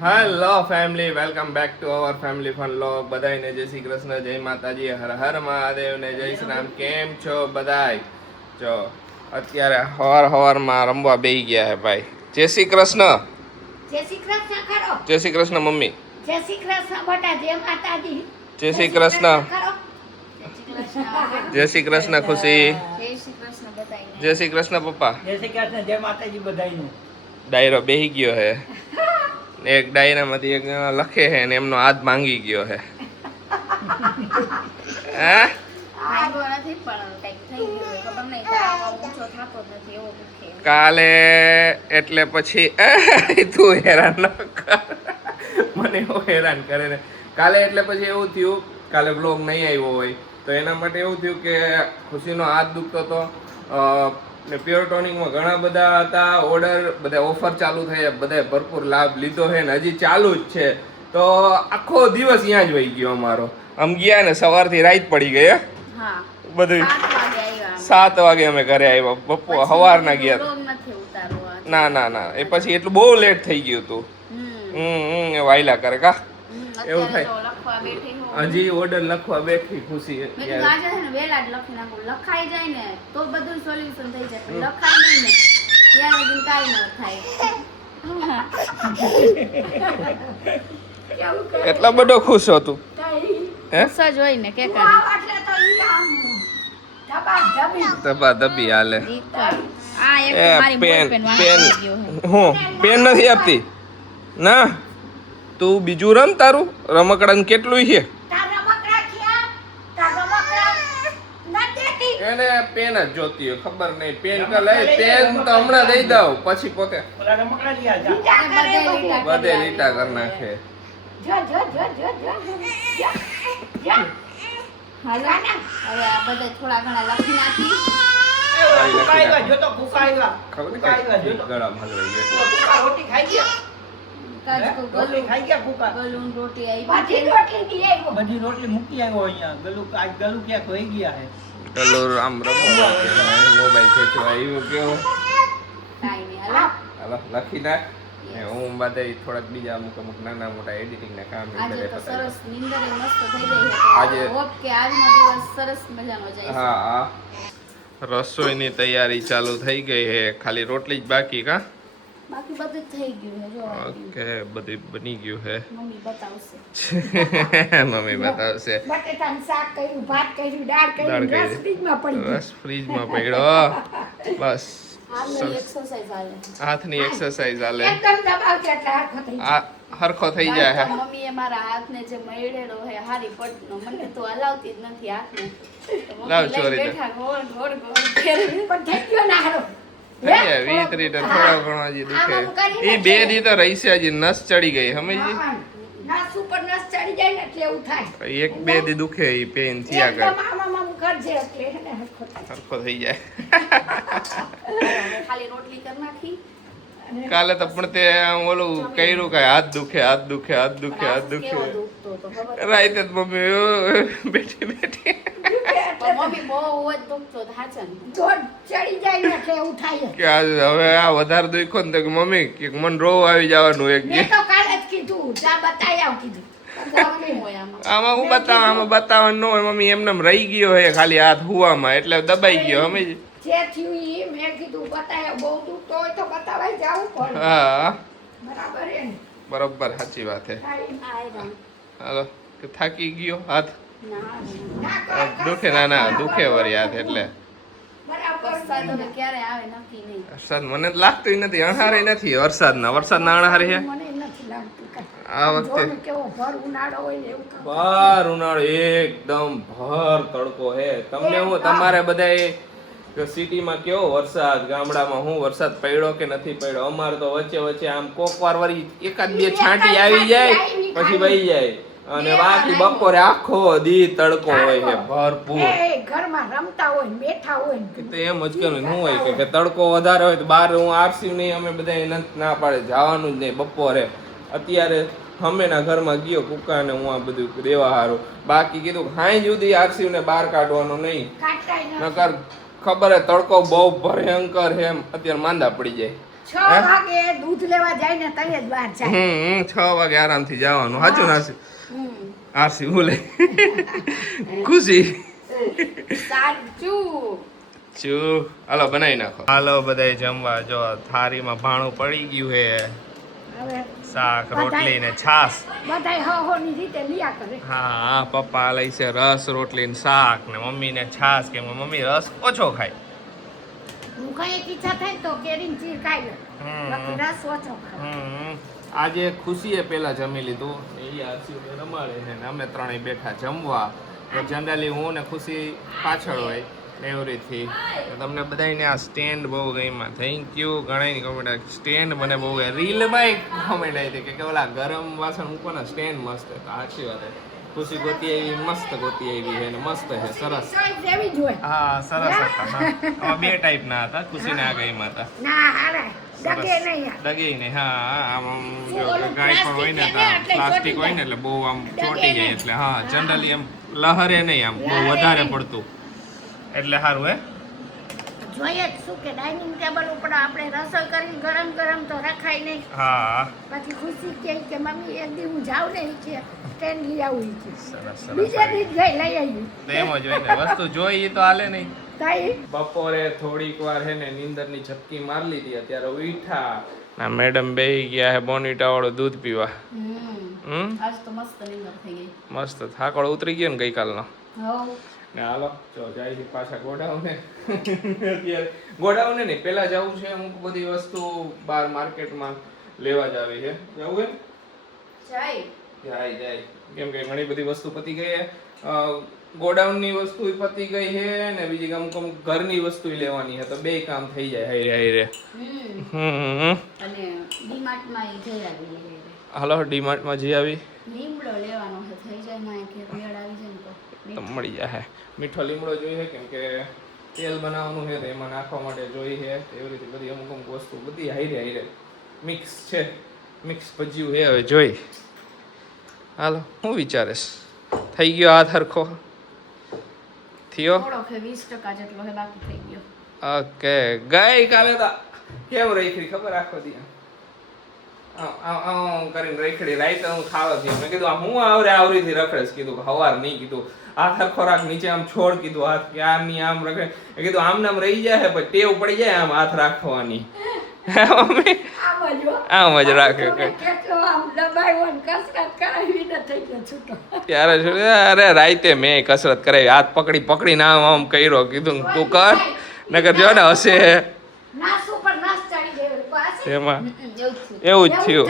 Hello family, welcome back to our family fun vlog. બધાને જય શ્રી કૃષ્ણ, જય માતાજી, હર હર મહાદેવ ને જય શ્રી રામ. કેમ છો બધાય? જો અત્યારે હવારમાં રમવા બેહી ગયા હે ભાઈ. જય શ્રી કૃષ્ણ. જય શ્રી કૃષ્ણ કરો. જય શ્રી કૃષ્ણ મમ્મી. જય શ્રી કૃષ્ણ બેટા. જય માતાજી. જય શ્રી કૃષ્ણ. જય શ્રી કૃષ્ણ ખુશી. જય શ્રી કૃષ્ણ બધાયને. જય શ્રી કૃષ્ણ પપ્પા. જય શ્રી કૃષ્ણ, જય માતાજી બધાયને. ડાયરો બેહી ગયો હે. એક ડાયરામાંથી એક લખે છે ને એમનો હાથ ભાંગી ગયો છે. હે કાલે એટલે પછી તું હેરાન ન કર, મને એવું હેરાન કરે ને. કાલે એટલે પછી એવું થયું, કાલે બ્લોગ નહીં આવ્યો હોય તો એના માટે એવું થયું કે ખુશીનો હાથ દુખતો હતો ને પ્યોર ટોનિકમાં ઘણા બધા હતા ઓર્ડર, બધા ઓફર ચાલુ થઈ, બધા ભરપૂર લાભ લીધો છે ને હજી ચાલુ જ છે. તો આખો દિવસ ત્યાં જ વહી ગયો અમારો. આમ ગયા ને સવારથી રાત પડી ગઈ. બધું 7 વાગે અમે ઘરે આવ્યા. બપોર સવારના ગયા. ના ના ના, એ પછી એટલું બહુ લેટ થઈ ગયું હતું. એ વાયલા કરે કા એવું થાય. હજી ઓર્ડર લખવા બેઠી ખુશી. વેલા જ લખી નાખું, લખાઈ જાય ને તો બધું સોલ્યુશન થઈ જાય. લખાય નહીં ને ત્યાં સુધી કાઈ ન થાય. એટલો બધો ખુશ હતો હે? સજ હોય ને કે દબા દબી હાલે. આ એક મારી બોલપેન વાંચી ગયો હે. હું પેન નથી આપતી ના. તું બીજું રમ, તારું રમકડાને કેટલું છે? એને પેન જ જોતી હોય, ખબર નહીં. પેન કે લઈ, પેન તો હમણાં દઈ દઉં પછી પોતે બધે લીટા કરી નાખે. હાલો હવે આ બધા થોડા ઘણા લખી નાખી. ખબર નહીં ગળામાં હલવાઈ ગયો. ગલું રોટી આવી. બધી રોટલી મૂકી આવ્યો અહીંયા. ગલું ક્યાંક વહી ગયા હે. ચલો આમ રમવા મોબાઈલ ખેંચવા એવું કેવું. કાઈ નહીં હાલો. હાલો લખી નાખ. હું બધા થોડાક બીજા અમુક નાના મોટા એડિટિંગ ના કામ આજે તો સરસ નીંદર મસ્ત થઈ ગઈ છે. આજે હોપ કે આજનો દિવસ સરસ મજાનો જાય. હા, રસોઈની તૈયારી ચાલુ થઈ ગઈ છે. ખાલી રોટલી જ બાકી કા? બાકી બધું થઈ ગયું છે. જો ઓકે, બધું બની ગયું છે. મમ્મી બતાવશે. મમ્મી બતાવશે. બટેટાનું શાક કર્યું, ભાત કર્યું, દાળ કર્યું, રસ ફ્રીજમાં પડી ગયો. બસ ફ્રીજમાં પડ્યો. બસ હાથની એક્સરસાઇઝ હાલે. હાથની એક્સરસાઇઝ હાલે. એકદમ દબાવજો એટલે હરખો થઈ જાય. હરખો થઈ જાય. મમ્મીએ મારા હાથને જે મળેલો હે હારી પટનો, મને તો હલાવતી જ નથી હાથને. તો લાવ મમ્મી ચોરી લઈ બેઠા ગોળ ગોળ ગોળ ફેરવી. પણ થઈ ગયો ના હારો. વીત રીતે થોડો ઘણો હજી દુખે. એ 2 દી તો રહી છે, હજી નસ ચડી ગઈ સમજી. નસ ઉપર નસ ચડી જાય ને એટલે એવું થાય. 1-2 દી દુખે, એ પેન થયા કરે. એકદમ આમ કરજે એટલે હે ને હરખો થાય. હરખો થઈ જાય. ખાલી રોટલી કરી નાખી. કાલે તો પણ તે ઓલું કર્યું કે હાથ દુખે હાથ દુખે હાથ દુખે હાથ કેવો દુખે. દુખતો તો ખબર. રાતે જ મમ્મી બેઠી બેઠી મમ્મી બહુ જ દુખતો હાચન. દોડ ચડી જાય ને એટલે એવું થાય. કે હવે આ વધારે દુખ્યો ને તો કે મમ્મી કે મને રોવ આવી જવાનું એક મેં તો કાલે જ કીધું, જા બતાઈ આવ કીધું. આમાં હું આમાં બતાવવાનું ન હોય મમ્મી. એમને રહી ગયો હે ખાલી હાથ હુવામાં એટલે દબાઈ ગયો સમજ. જે થયું ઈ મેં કીધું બતાય, બહુ દુખતો હોય તો બતાવાય જાવું પડે. હા બરાબર હે ને? બરોબર, સાચી વાત હે. હાલો કે થાકી ગયો હાથ દુખે. ના ના દુખે વળી હાથ એટલે. વરસાદ હવે ક્યારે આવે નક્કી નહીં. વરસાદ મને લાગતું નથી, અણહારે નથી વરસાદના અણહારે છે મને નથી લાગતું કાંઈ. આ વખતે. જોને કેવો ભર ઉનાળો હોય ને એવું કાંઈ. બાર ઉનાળો એકદમ ભર તડકો હે. તમને હું તમારે બધાય સિટીમાં કેવો વરસાદ, ગામડામાં હું વરસાદ પડ્યો કે નથી પડ્યો? અમારે તો વચ્ચે વચ્ચે આમ કોક વાર વળી 1-2 છાંટી આવી જાય પછી વહી જાય અને બાકી બપોરે આખો દી તડકો હોય છે ભરપૂર. એ ઘરમાં રમતા હોય ને બેઠા હોય ને. તો એમ જ કે શું હોય કે તડકો વધારે હોય તો બહાર હું આરસી નહીં, અમે બધા ના પાડે જવાનું જ નહીં બપોરે. અત્યારે હમેના ઘરમાં ગયો કુકાને હું આ બધું દેવા હારું. બાકી કીધું હાઈ સુધી આરસી ને બહાર કાઢવાનો નહીં, નકર ખબર હે તડકો બહુ ભયંકર હે, અત્યારે માંદા પડી જાય. 6 વાગે દૂધ લેવા જાય ને તઈ જ બહાર જાય 6 વાગે આરામથી જવાનું સાચું નાસી હમ. આરસી બોલે ખુશી સાચું ચુ હાલો બનાવી નાખો હાલો બધાય જમવા જો થાળીમાં ભાણું પડી ગયું હે હવે શાક રોટલી ને છાશ બધાય હોની રીતે લિયા કરે હા પપ્પા લઈ છે રસ રોટલી ને શાક ને મમ્મી ને છાશ કેમ કે મમ્મી રસ ઓછો ખાય હું કઈ ઈચ્છા થાય તો કેરીની ચીર ખાઈ લે હમ. બાકી રસ ઓછો ખાય આજે ખુશીએ પેલા જમી લીધું એ આરસીને રમાડે છે ને અમે ત્રણેય બેઠા જમવા તો જનરલી હું ને ખુશી પાછળ હોય એવી રીતથી તમને બધાને આ સ્ટેન્ડ બહુ ગમ્યા થેન્ક યુ ઘણાની કોમેન્ટ સ્ટેન્ડ મને બહુ રીલમાં કોમેન્ટ આવી હતી કે ઓલા ગરમ વાસણ મૂકવાના સ્ટેન્ડ મસ્ત છે તો સાચી વાત છે ખુશી ગોતી આવી મસ્ત ગોતી આવી છે ને મસ્ત છે સરસ સાઈઝ એવી જ હોય હા સરસ હતા હા આમાં બે ટાઈપના હતા ખુશીને આ ગઈમાં હતા ના હારા ડગે નહીં આ. ડગે ને હા આમ જો ઓલું ગાય પણ હોય ને પ્લાસ્ટિક તો પ્લાસ્ટિક ને એટલે ચોંટી હોય ને એટલે બહુ આમ ચોંટી જાય એટલે હા જનરલી એમ લહરે નહીં આમ બહુ વધારે પડતું એટલે સારું હે જોઈએ જ શું કે ડાઇનિંગ ટેબલ ઉપર આપણે રસોઈ કરીને ગરમ ગરમ તો રખાય નહીં હા પછી ખુશી કહે કે મમ્મી એક દી હું જાઉં ને ઈ કે સ્ટેન્ડ લઈ આવું ઈ કે સરસ સરસ બીજે દી જ ગઈ લઈ આવી તો એમ જ હોય ને વસ્તુ જોઈ ઈ તો હાલે નહીં તાઈ બપોરે થોડીક વાર હે ને નીંદરની ઝપકી માર લીધી અત્યારે ઉઠા ના મેડમ બેહી ગયા હે બોનીટા વાળું દૂધ પીવા આજ તો મસ્ત નીંદર થઈ ગઈ મસ્ત થાકડો ઉતરી ગયો ને ગઈકાલનો હવ ને હાલો જો જાય છે પાછા ગોડાઉને અત્યારે ગોડાઉને નહીં પેલા જવું છે અમુક બધી વસ્તુ બહાર માર્કેટમાં લેવા જ આવી છે જવું એમ જાય જાય કેમ કે ઘણી બધી વસ્તુ પતી ગઈ છે ગોડાઉનની વસ્તુ પતી ગઈ છે ને બીજી અમુક અમુક ઘરની વસ્તુ લેવાની છે તો બે કામ થઈ જાય હારે હારે અને ડીમાર્ટ માં ઈ જઈ આવી હાલો ડીમાર્ટમાં જઈ આવી લીમડો લેવાનો છે થઈ જાય માં કે મેળ આવી જાય ને તો મળી જાય મીઠો લીમડો જોઈએ કેમ કે તેલ બનાવવાનું છે તો એમાં નાખવા માટે જોઈએ એવી રીતે બધી અમુક અમુક વસ્તુ બધી હારે હારે મિક્સ છે મિક્સ ભજીયું છે હવે જોઈ હાલો હું વિચારીશ થઈ ગયો હાથ હરખો થયો થોડો કે 20% જેટલો હે બાકી થઈ ગયો ઓકે ગઈ કાલે તો કેમ રાખી ખબર રાખો દી કરીને રખડી રાઈતે હું ખાવા થી મેં કીધું હું આવરીથી રખડેશ કીધું હવાર નહીં કીધું હાથ હરખો રાખ નીચે આમ છોડ કીધું હાથ કે આમ ની આમ રખડે કીધું આમ નામ રહી જાય પછી ટેવ પડી જાય આમ હાથ રાખવાની આમ જ રાખે કેટલો આમ દબાયો ને કસરત કરાવી ને થઈ ગયો છૂટો ત્યારે અરે રાઈતે મેં કસરત કરાવી હાથ પકડી પકડીને આમ આમ કર્યો કીધું તું કર નકર જો ને હશે નાસ ઉપર નાસ ચડી ગયો પાછી એમાં એવું એવું જ થયું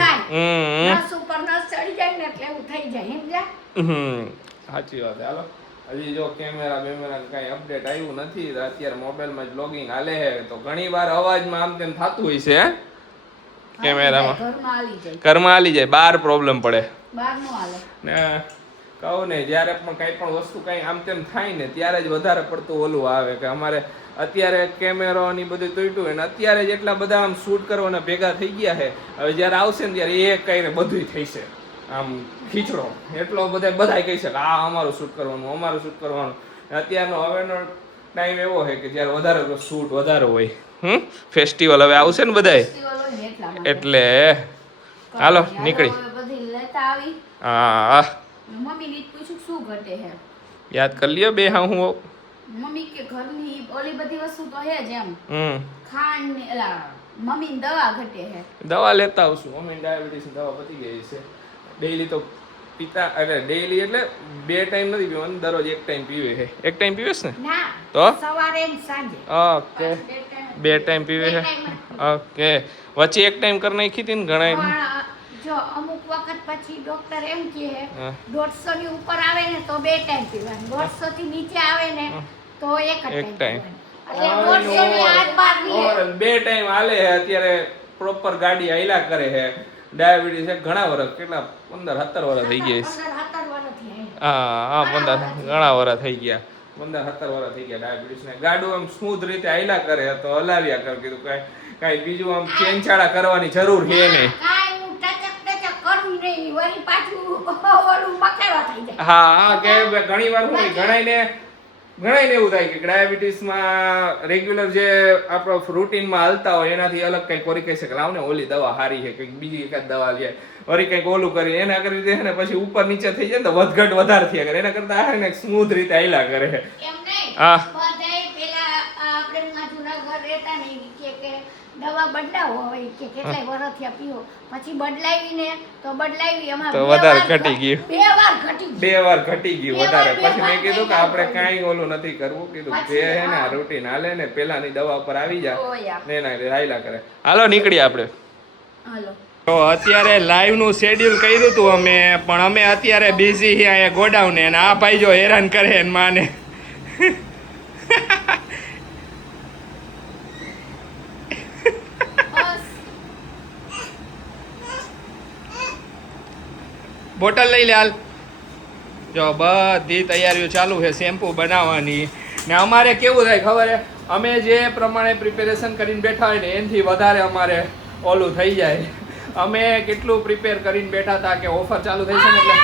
નાસ ઉપર નાસ ચડી જાય ને એટલે એવું થઈ જાય સમજ્યા સાચી વાત હાલો હજી જો કેમેરા બેમેરા કઈ અપડેટ આવ્યું નથી અત્યારે મોબાઈલમાં જ લોગિંગ હાલે છે તો ઘણી વાર અવાજમાં આમ તેમ થતું હોય છે કેમેરામાં ઘરમાં હાલી જાય બહાર પ્રોબ્લેમ પડે બહાર નો હાલે ને કહું ને જ્યારે પણ કઈ પણ વસ્તુ કઈ આમ તેમ થાય ને ત્યારે જ વધારે પડતું ઓલું આવે કે અમારે અત્યારે કેમેરો ની બધું તૂટ્યું ને અત્યારે જ એટલા બધા આમ શૂટ કરવાના ભેગા થઈ ગયા છે હવે જ્યારે આવશે ને ત્યારે એ કઈને બધું થઈ છે આમ ખીચડો એટલો બધા કહી શકે આ અમારું શૂટ કરવાનું અત્યારનો હવેનો ટાઈમ એવો છે કે જ્યારે વધારે શૂટ વધારે હોય ફેસ્ટિવલ હવે આવશે ને બધાય એટલે હાલો નીકળી હા મમ્મી ને પૂછું શું ઘટે હે યાદ કરી લ્યો બે હા હું મમ્મી કે ઘરની ઓલી બધી વસ્તુ તો હે જ એમ ખાંડ ને મમ્મી ની દવા ઘટે હે દવા લેતા આવશું મમ્મી ડાયાબિટીસ દવા પતી ગઈ છે ડેઈલી તો પીતા એટલે ડેઈલી એટલે બે ટાઈમ નથી પીવાનું દરરોજ એક ટાઈમ પીવે છે એક ટાઈમ પીવેસ ને ના તો સવારે ને સાંજે ઓકે બે ટાઈમ પીવે છે ઓકે વચ્ચે એક ટાઈમ કરી નાખી હતી ને ઘણા જો અમુક વખત પછી ડોક્ટર એમ કહે 150 ની ઉપર આવે ને તો બે ટાઈમ પીવાનું 150 થી નીચે આવે ને તો એક ટાઈમ બે ટાઈમ હાલે છે અત્યારે પ્રોપર ગાડી હાલ્યા કરે છે ડાયાબિટીસ ઘણા વર્ષ કેટલા 15-17 વર્ષ થઈ ગયા હા 15 ઘણા વર્ષ થઈ ગયા 15-17 વર્ષ થઈ ગયા ડાયાબિટીસ ને ગાડું આમ સ્મૂથ રીતે હાલ્યા કરે તો હલાવ્યા કરે કીધું કઈ બીજું આમ ચેંચાડા કરવાની જરૂર છે નહીં હા કે ઘણી વાર હું ઘણાઈને ઘણાયને એવું થાય કે ડાયાબિટીસમાં રેગ્યુલર જે આપણો રૂટીનમાં હાલતા હોય એનાથી અલગ કંઈક વળી કહી શકે લાવ ને ઓલી દવા સારી છે કંઈક બીજી એકાદ દવા લે વળી કંઈક ઓલું કરી એના કરી દે ને પછી ઉપર નીચે થઈ જાય ને તો વધઘટ વધારે થયા કરે એના કરતા આ ને સ્મૂથ રીતે હાલ્યા કરે. એમ નહીં હા. બધાય પેલા આપણે જૂનાગઢ રહેતા ને કે દવા બદલાવો હોય કે કેટલાય વર્ષ થયા પીવો પછી બદલાવીને તો બદલાવી એમાં તો વધારે ઘટી ગયું. બે વાર બે વાર ઘટી ઘટી ગયું બે વધારે. વાર પછી મેં કીધું કે આપણે કાંઈ ઓલું નથી કરવું કીધું જે હે ને આ રૂટીન હાલે ને પેલાની દવા પર આવી જાય ને એના હાલ્યા કરે. હાલો નીકળી આપણે. હાલો તો અત્યારે લાઈવ નું શેડ્યુલ કર્યું હતું અમે પણ અમે અત્યારે બિઝી છીએ અહીંયા ગોડાઉન ને આ ભાઈ જો હેરાન કરે ને માને બોટલ લઈ લે હાલ. જો બધી તૈયારીઓ ચાલુ છે શેમ્પુ બનાવવાની ને અમારે કેવું થાય ખબર હે અમે જે પ્રમાણે પ્રિપેરેશન કરીને બેઠા હોય ને એનાથી વધારે અમારે ઓલું થઈ જાય. અમે કેટલું પ્રિપેર કરીને બેઠા હતા કે ઓફર ચાલુ થઈ છે ને એટલે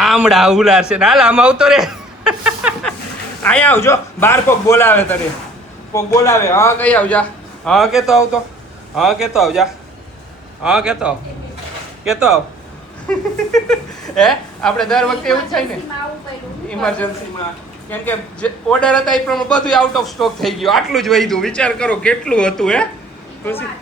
આમડા ઉલાર છે હાલ આમ આવતો રે અહીંયા આવજો બાર કોક બોલાવે તને કોક બોલાવે હા કઈ આવજા હા કેતો આવતો હા કેતો આવજા હા કેતો આવ કેતો આવ હે આપણે દર વખતે એવું જ થાય ને ઇમરજન્સીમાં કેમ કે જે ઓર્ડર હતા એ પ્રમાણે બધું આઉટ ઓફ સ્ટોક થઈ ગયું આટલું જ વધ્યું વિચાર કરો કેટલું હતું હે ખુશી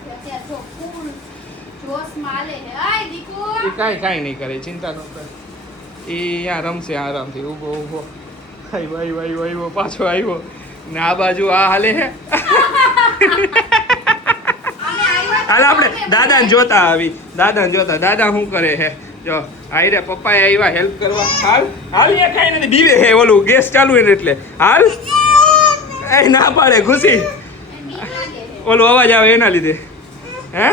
એ કાંઈ નહીં કરે ચિંતા ન કરે એ અહીંયા રમશે આરામથી ઊભો ઊભો આવ્યો પાછો આવ્યો ને આ બાજુ આ હાલે હે હાલ આપણે દાદાને જોતા આવી દાદા શું કરે હે જો આઈ રે પપ્પાએ આવ્યા હેલ્પ કરવા હાલ એ ખાઈ નથી બીવે હે ઓલું ગેસ ચાલુ હે એટલે હાલ એ ના પાડે ખુશી ઓલો અવાજ આવે એના લીધે હે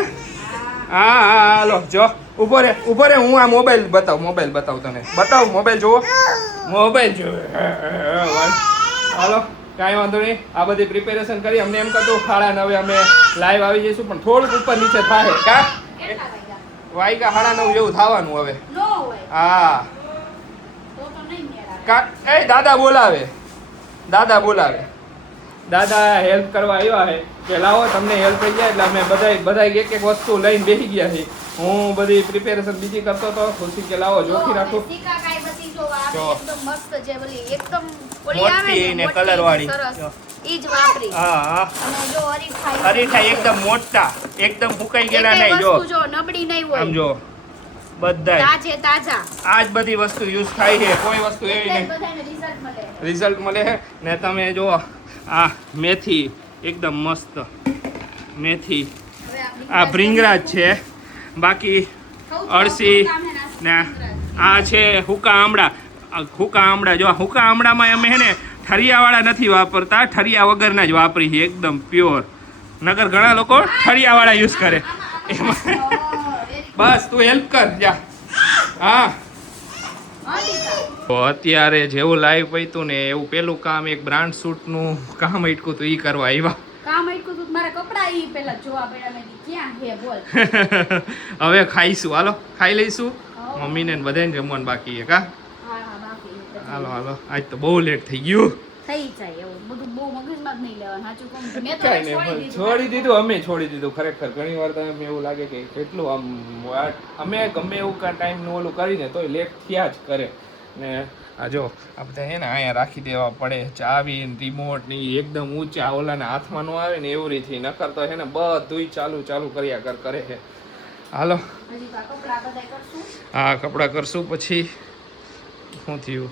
હા હાલો જો ઉભો રે હું આ મોબાઈલ બતાવ તને બતાવ મોબાઈલ જોવો મોબાઈલ જોવે હાલો કાંઈ વાંધો નહીં આ બધી પ્રિપેરેશન કરી અમને એમ કહેતું 9:30 અમે લાઈવ આવી જઈશું પણ થોડુંક ઉપર નીચે થાય કા વાયગા 9:30 જેવું થવાનું હવે હા એ દાદા બોલાવે દાદા હેલ્પ કરવા આવ્યા છે કે લાવો તમને હેલ્પ થઈ જાય એટલે અમે બધા એક વસ્તુ લઈને બેસી ગયા છીએ હું બધી પ્રિપેરેશન બીજી કરતો હતો ખુશી કે લાવો જોખી રાખું મોટી ને કલર વાળી અરીઠા એકદમ મોટા એકદમ ફૂકાઈ ગયેલા નહીં જો નબળી નહીં હોય આમ જો બધા તાજા આજ બધી વસ્તુ યુઝ થાય છે કોઈ વસ્તુ એવી નહીં રિઝલ્ટ મળે છે ને તમે જો આ મેથી એકદમ મસ્ત મેથી આ ભ્રીંગરાજ છે બાકી અળસી ને આ છે હુકા આમળા જો હુકા આમળામાં અમે હે ને ઠરિયાવાળા નથી વાપરતા ઠરિયા વગરના જ વાપરી છે એકદમ પ્યોર નગર ઘણા લોકો ઠરિયાવાળા યુઝ કરે બસ તું હેલ્પ કર જા હા તો અત્યારે જેવું લાઈવ પૈતું ને એવું પેલું કામ એક બ્રાન્ડ સૂટનું કામ અટકું હતું ઈ કરવા આવ્યા કામ આટલું તું મારા કપડા ઈ પેલા જોવા પડ્યા મેં ક્યાં હે બોલ હવે ખાઈશું હાલો ખાઈ લઈશું મમ્મીને ને બધાને જમવાનું બાકી છે કા હાલો આજ તો બહુ લેટ થઈ ગયું થઈ જાય એવું બધું બહુ મગજમાં જ નહીં લેવાનું સાચું કહું મેં તો કાંઈ નહીં છોડી દીધું અમે છોડી દીધું ખરેખર ઘણી વાર તો એમ એવું લાગે કે કેટલું આમ અમે ગમે એવું ટાઈમનું ઓલું કરીને તોય લેટ થયા જ કરે ને આ જો આ બધા હે ને અહીંયા રાખી દેવા પડે ચાવી રિમોટ ની એકદમ ઊંચા ઓલાના હાથમાં નો આવે ને એવી રીતે નકર તો હે ને બધુંય ચાલુ કર્યા કરે છે હાલો હા કપડા કરશું પછી શું થયું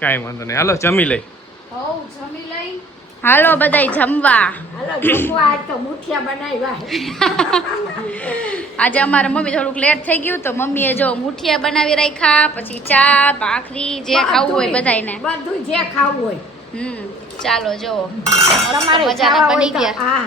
કાંઈ વાંધો નહીં હાલો જમી લઈ હાલો બધાય જમવા આજ તો મુઠિયા બનાવ્યા આજે અમારા મમ્મી થોડુંક લેટ થઈ ગયું તો મમ્મીએ જો મુઠિયા બનાવી રાખ્યા પછી ચા ભાખરી જે ખાવું હોય બધાયને બધું જે ખાવું હોય ચાલો જો તમારે મજાના બની ગયા હા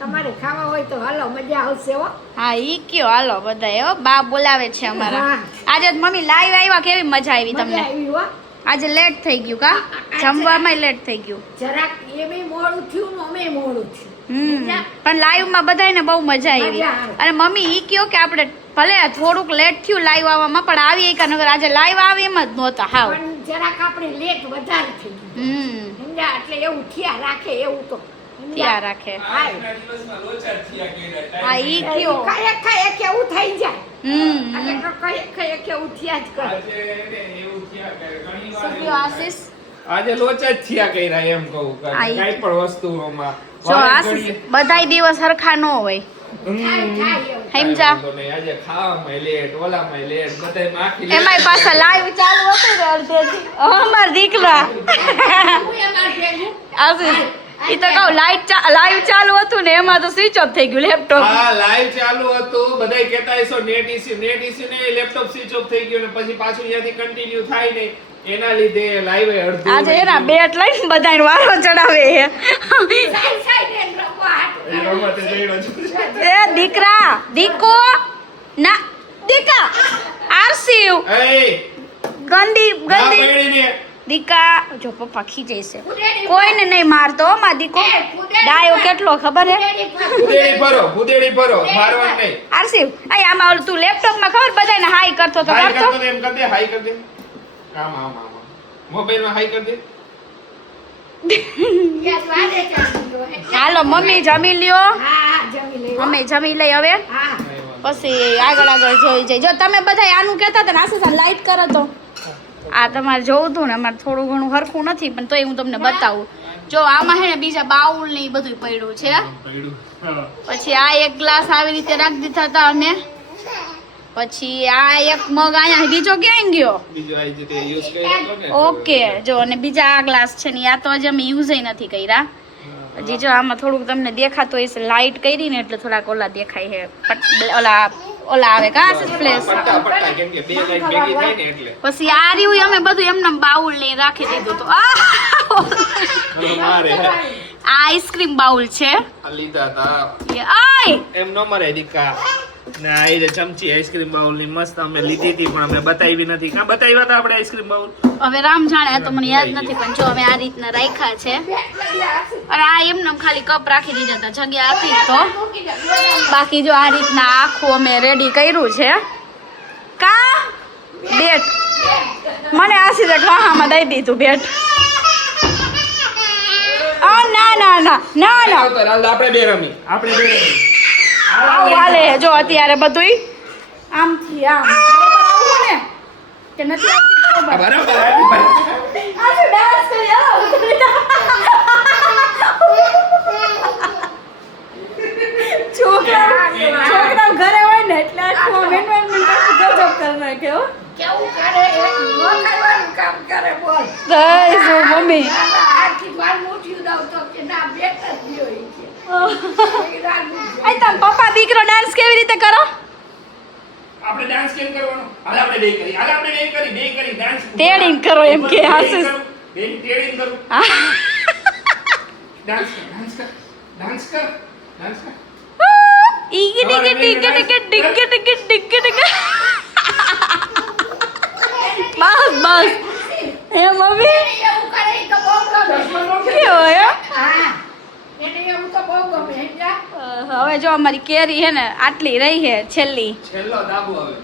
તમારે ખાવા હોય તો હાલો મજા આવશે હો હા ઈ કયો હાલો બધાય હો બા બોલાવે છે અમારા આજે મમ્મી લાઈવ આવ્યા કેવી મજા આવી તમને આવી હો આજે લેટ થઈ ગયું કા જમવામાં લેટ થઈ ગયું જરાક એમે મોડું થયું ને અમે મોડું થયું પણ લાઈવ માં બધાને બહુ મજા આવી મજા આવે. અને મમ્મી ઈ કયો કે આપણે ભલે થોડુંક લેટ થયું લાઈવ આવવામાં પણ આવી એક નગર આજે લાઈવ આવી એમ જ નહોતા હાવ પણ જરાક આપણે લેટ વધારે થઈ ગયું સમજ્યા એટલે એવું થયા રાખે એવું તો સમજ્યા? ત્યાં રાખે આજના દિવસમાં લોચા જ થયા કર્યા. હા ઈ કયો કઈ એવું થઈ જાય હમ કઈ એવું થયા જ કરે આજે એને એવું થયા કરે. ઘણી વાર શું એવું કયો આશીષ આજે લોચા જ થયા કર્યા એમ કહું કે આ ઈ- કાંઈ પણ વસ્તુઓમાં જો વારે આશીષ ઘડીએ- બધાય દિવસ હરખા ન હોય થાય એવું. સમજા વાંધો નહીં. આજે ખાવામાં લેટ ઓલામાં લેટ બધાયમાં આખી લેટ એમાંય જ પાછા જાય. લાઈવ ચાલુ હતું ને અડધેથી અમાર દીકરા હું એમાં ભેગું આશીષ ઈ તો કહું લાઈવ ચાલુ હતું ને એમાં તો સ્વિચ ઓફ થઈ ગયું લેપટોપ હા લાઈવ ચાલુ હતું બધાય કહેતા હશો નેટ ઇશ્યુ ને લેપટોપ સ્વિચ ઓફ થઈ ગયું ને પછી પાછું ત્યાંથી કન્ટિન્યુ થાય નહીં એના લીધે લાઈવ અડધું આજે રહી એના ગયું. બેટ લઈને બધાને વારો ચડાવે છે સાઈ સાઈ ને રમવા હાથ એ રમતે જઈડો છે. એ દીકરા દીકો ના દીકા આરસીવ એય, ગંદી ના ગંદી પકડીને. દીકા જો પપ્પા ખીજે છે કોઈને નહીં મારતો હો, માં દીકો ડાયો કેટલો ખબર હે ભૂદેડી ફરો મારવાનું નહીં. આરસીવ આ આમાં ઓલું તું લેપટોપ માં ખબર બધાને હાઈ કરતો તો હાઈ કરતો કરતો તો એમ કર દે હાઈ કર દે આમ આમ આમ મોબાઈલમાં હાઈ કર દે. હાલો મમ્મી જમી લ્યો હા જમી લઈ અમે જમી લઈ હવે હા પછી આગળ જોઈ જાય જો તમે બધા આનું કહેતા હતા ને આશીષ લાઈટ કરો તો આ તમારે જોવું હતું ને અમારે થોડું ઘણું હરખું નથી પણ તોય હું તમને બતાવું જો આમાં હે ને બીજા બાઉલ ને ઈ બધું પડ્યું છે પછી આ એક ગ્લાસ આવી રીતે રાખી દીધા હતા અમે પછી આ એક મગ અહીંયા બીજો ક્યાં ગયો બીજો આ રીતે યુઝ કર્યો હતો ને ઓકે જો અને બીજા આ ગ્લાસ છે ને આ તો હજી અમે યુઝ નથી કર્યા હજી જો આમાં થોડુંક તમને દેખાતો હશે લાઇટ કરી ને એટલે થોડાક ઓલા દેખાય છે ઓલા આવે કા ફ્લેશ પટ્ટા પટ્ટા કેમ કે બે લાઈટ ભેગી થાય ને એટલે પછી આ રહ્યું અમે બધું એમને બાઉલ ને રાખી દીધું તો થોડું મારે હે. આ આઈસ્ક્રીમ બાઉલ છે આ લીધા તા આય એમ ન મરે દીકા ને આ એ ચમચી આઈસ્ક્રીમ બાઉલ ની મસ્ત અમે લીધી હતી પણ અમે બતાવી નથી કાં બતાવ્યા હતા આપણે આઈસ્ક્રીમ બાઉલ હવે રામ જાણે આ તો મને યાદ નથી પણ જો અમે આ રીતના રાખ્યા છે અને આ એમને ખાલી કપ રાખી દીધા હતા જગ્યા હતી તો બાકી જો આ રીતના આખું અમે રેડી કર્યું છે કા બેટ મને આશીષે ખાવામાં દઈ દીધું બેટ ના ના ના ના ના આપણે બે રમી આવું હાલે જો અત્યારે બધુંય આમથી આમ બરોબર આવું ને કે નથી આવતી બરોબર બરાબર આજે ડાન્સ કરી આવો છોકરા ઘરે હોય ને એટલે આખું એન્વાયરમેન્ટ આખું ગજબ કરી નાખે હો કેવું કરે ન કરવાનું કામ કરે બોલ જય શું મમ્મી આખી વાર મોટી દાવ તો કે ના બેટ જ ગયો ઈ કે એ રાત આ તમ પપ્પા દીકરો ડાન્સ કેવી રીતે કરો આપણે ડાન્સ કેમ કરવાનો હાલ આપણે બે કરી ડાન્સ તેડીને કરો એમ કે આશીષ તેડીને કરું હા. ડાન્સ કર ઈગી ડીગી ડીગી ડીગી ડીગી ડીગી ડીગી ડીગી. બસ બસ હે મમ્મી એવું કરે ઈ તો બહુ ગમે કેવો હે હા એને એવું તો બહુ ગમે સમજ્યા હવે જો અમારી કેરી હે ને આટલી રહી હે છેલ્લી છેલ્લો દાબો હવે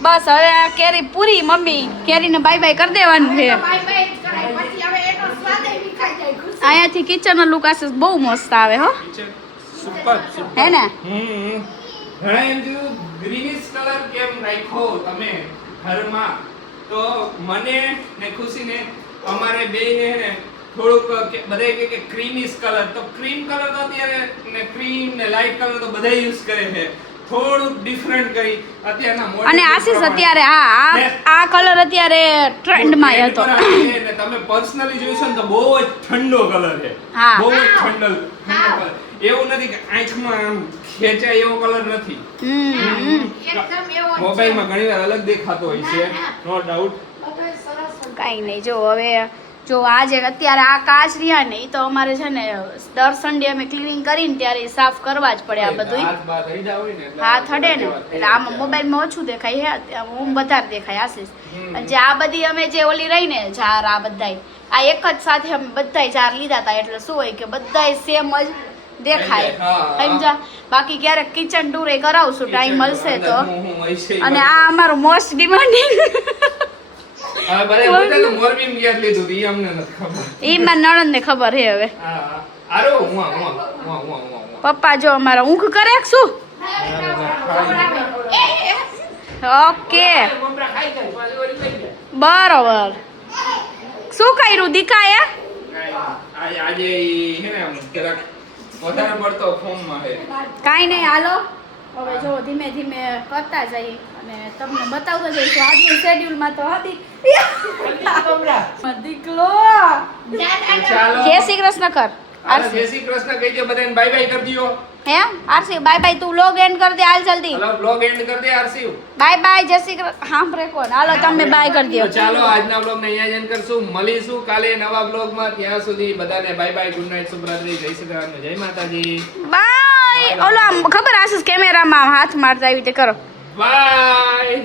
બસ હવે આ કેરી પૂરી મમ્મી કેરીને બાય બાય કરી દેવાનું છે બાય બાય જ કરાય પછી હવે એનો સ્વાદ ય વિખાઈ જાય ખુશી અહીંયાથી કિચનનો લુક આશીષ બહુ મસ્ત આવે હો સુપર હે ને ઘણા એમ કીધું ગ્રીનિશ કલર કેમ રાખ્યો તમે ઘરમાં તો મને ને ખુશીને અમારે બેયને હે ને થોડુંક બધાય કહે કે ક્રીમિશ કલર તો ક્રીમ કલર તો અત્યારે ને ક્રીમ ને લાઈટ કલર તો બધા યુઝ કરે છે થોડુંક ડિફરન્ટ કરી અત્યારના modern અને આશીષ પ્રમાણે. અત્યારે આ કલર અત્યારે ટ્રેન્ડમાં trend હતો પર આવી છે ને તમે પર્સનલી જોઈશો ને તો બહુ જ ઠંડો કલર છે હા. બહુ જ ઠંડો કલર એવું નથી કે આંખમાં આમ ખેંચાય એવો કલર નથી એકદમ એવો જ છે. મોબાઈલમાં ઘણીવાર અલગ દેખાતો હોય છે નો ડાઉટ બધુંય સરસ કાંઈ નહીં જો હવે જો આજે અત્યારે આ કાચ રહ્યા ને એ તો અમારે છે ને દર સન્ડે અમે ક્લીનિંગ કરીને ત્યારે સાફ કરવા જ પડે આ બધું હાથ બાદ અડ્યા હોય ને એટલે હાથ અડે ને એટલે આમાં મોબાઈલમાં ઓછું દેખાય હે હું વધારે દેખાય આશીષ અને જે આ બધી અમે જે ઓલી રહી ને જાર આ બધાય આ એક જ સાથે અમે બધાય જાર લીધા હતા એટલે શું હોય કે બધાય સેમ જ દેખાય હા. સમજા બાકી ક્યારેક કિચન ટૂર એ કરાવશું ટાઈમ મળશે તો હું હોય છે અને આ અમારું મોસ્ટ ડિમાન્ડિંગ હા બરે પોતાનું મોરબીમાં ગયા લીધું ઈ અમને નથી ખબર ઈ મારા નણંદ ને ખબર હે હવે હા આરો હું પપ્પા જો અમારા ઊંઘ કરે કે શું ઓકે મમરા ખાઈ જાય પાછી ઓલી લઈ જાય બરોબર શું કર્યું દીકાએ આજે ઈ હે ને આમ જરાક વધારે પડતો ફોર્મમાં હે કાંઈ નહીં હાલો હવે જો ધીમે ધીમે કરતા જઈએ અને તમને બતાવતો જઈશું આજનું શેડ્યુલમાં તો હતી દીકલો ચાલો જય શ્રી કૃષ્ણ કર હાલો, જય શ્રી કૃષ્ણ કહી દો બધાને બાય બાય કરી દો હે આરસી બાય બાય તું લોગ એન્ડ કર દે હાલ જલ્દી હાલો બ્લોગ એન્ડ કરી દે આરસી બાય બાય જય શ્રી કૃષ્ણ હા કોણ હાલો તમે બાય કરી તો દો ચાલો આજના બ્લોગ ને અહીંયા જ end કરશું મળીશું કાલે નવા બ્લોગ માં ત્યાં સુધી બધાને બાય બાય ગુડ નાઇટ શુભરાત્રી જય શ્રી કૃષ્ણ જય માતાજી બાય ઓલો આમ ખબર આશીષ કેમેરામાં હાથ મારતા આવી રીતે કરો બાય